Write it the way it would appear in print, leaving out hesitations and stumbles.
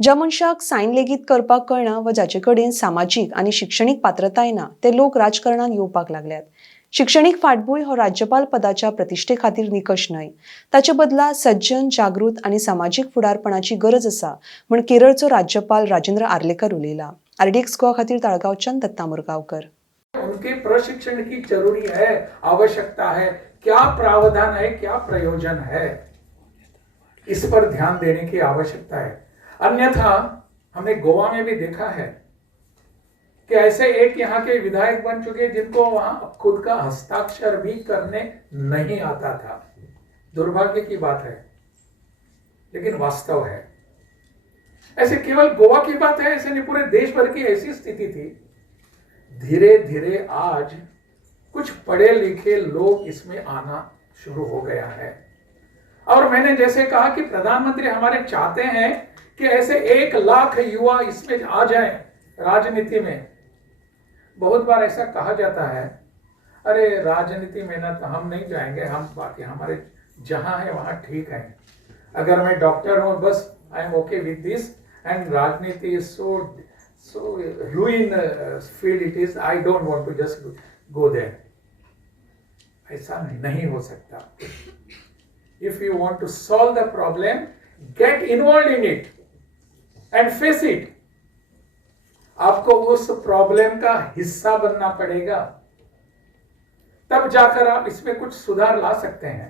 ज्या मनशाक सायन लेगीत करपाक कळना वा जाचे कडेन सामाजीक आनी शिक्षणीक पात्रताय ना ते लोक राजकारणात येवपाक लागल्यात. शिक्षणीक फाटभूंय हो राज्यपाल पदाच्या प्रतिश्ठे खातीर निकश न्हय. ताचे बदला सज्जन, जागृत आनी सामाजीक फुडारपणाची गरज आसा म्हण केरळचो राज्यपाल राजेंद्र आर्लेकर उलयला. RDX गोवा खातीर ताळगांवच्यान दत्ता मुरगांवकर. उनके प्रशिक्षण की जरूरी है, आवश्यकता है, क्या प्रावधान है, क्या प्रयोजन है, इस पर ध्यान देने की आवश्यकता है। अन्यथा हमने गोवा में भी देखा है कि ऐसे एक यहाँ के विधायक बन चुके जिनको वहां खुद का हस्ताक्षर भी करने नहीं आता था। दुर्भाग्य की बात है, लेकिन वास्तव है। ऐसे केवल गोवा की बात है, ऐसे नहीं, पूरे देश भर की ऐसी स्थिति थी। धीरे धीरे आज कुछ पढ़े लिखे लोग इसमें आना शुरू हो गया है। और मैंने जैसे कहा कि प्रधानमंत्री हमारे चाहते हैं कि ऐसे 1 लाख युवा इसमें आ जाएं राजनीति में। बहुत बार ऐसा कहा जाता है, अरे राजनीति में ना तो हम नहीं जाएंगे, हम बाकी हमारे जहां है वहां ठीक है। अगर मैं डॉक्टर हूं बस I am okay with this, and राजनीति is so ruin field it is, I don't want to just go there. ऐसा नहीं हो सकता। If you want to solve the problem, get involved in it and face it. आपको उस problem का हिस्सा बनना पड़ेगा, तब जाकर आप इसमें कुछ सुधार ला सकते हैं।